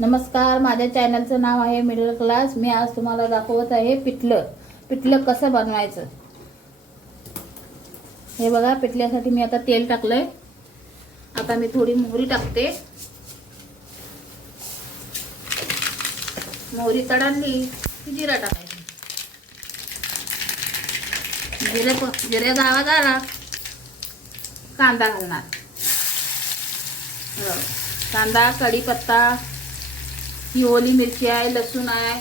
नमस्कार, माझ्या चॅनलचं नाव आहे मिडल क्लास। मी आज तुम्हाला दाखवत आहे पिठलं कसं बनवायचं। हे बघा, पिठल्यासाठी मी आता तेल टाकलंय। आता मी थोडी मोहरी टाकते। मोहरी तडली की जिरा टाकायचं। जिऱ्याचा आवाज आला कांदा घालणार। कांदा, कढीपत्ता, ही ओली मिरची आहे, लसूण आहे,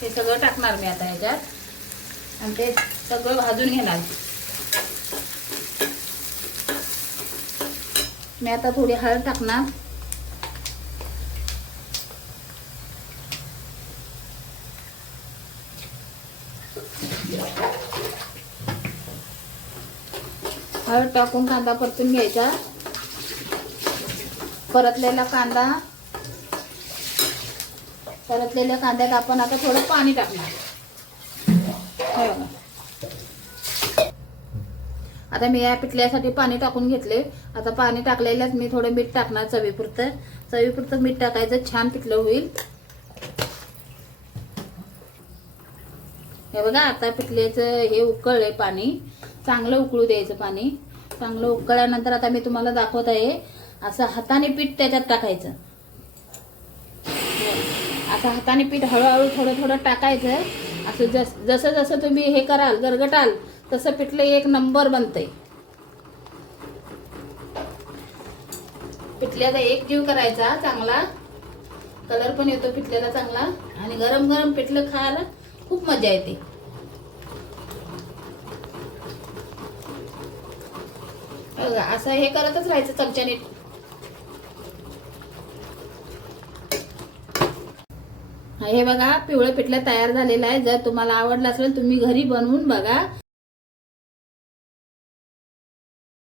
हे सगळं टाकणार मी आता ह्याच्यात आणि ते सगळं भाजून घेणार। मी आता थोडी हळद टाकणार। हळद टाकून कांदा परतून घ्यायचा। परतलेल्या कांद्यात आपण आता थोडं पाणी टाकणार। आता मी या पिठल्यासाठी पाणी टाकून घेतले। आता पाणी टाकलेल्यात मी थोडं मीठ टाकणार, चवीपुरतं मीठ टाकायचं, छान पिठलं होईल। हे बघा, आता पिठल्याचं हे उकळलंय पाणी, चांगलं उकळू द्यायचं पाणी। चांगलं उकळल्यानंतर आता मी तुम्हाला दाखवत आहे, असं हाताने पीठ त्याच्यात टाकायचं। असं हाताने पीठ हळूहळू थोडं थोडं टाकायचं। असं जसं जसं तुम्ही हे कराल, गरगटाल, तसं पिठलं एक नंबर बनतंय। पिठल्याचा एक जीव करायचा, चांगला कलर पण येतो पिठल्याला चांगला, आणि गरम गरम पिठलं खायला खूप मजा येते। असं हे करतच राहायचं चमच्याने। हे बघा, पिवळं पिठलं तयार झालेलं आहे। जर तुम्हाला आवडलं असेल तुम्ही घरी बनवून बघा।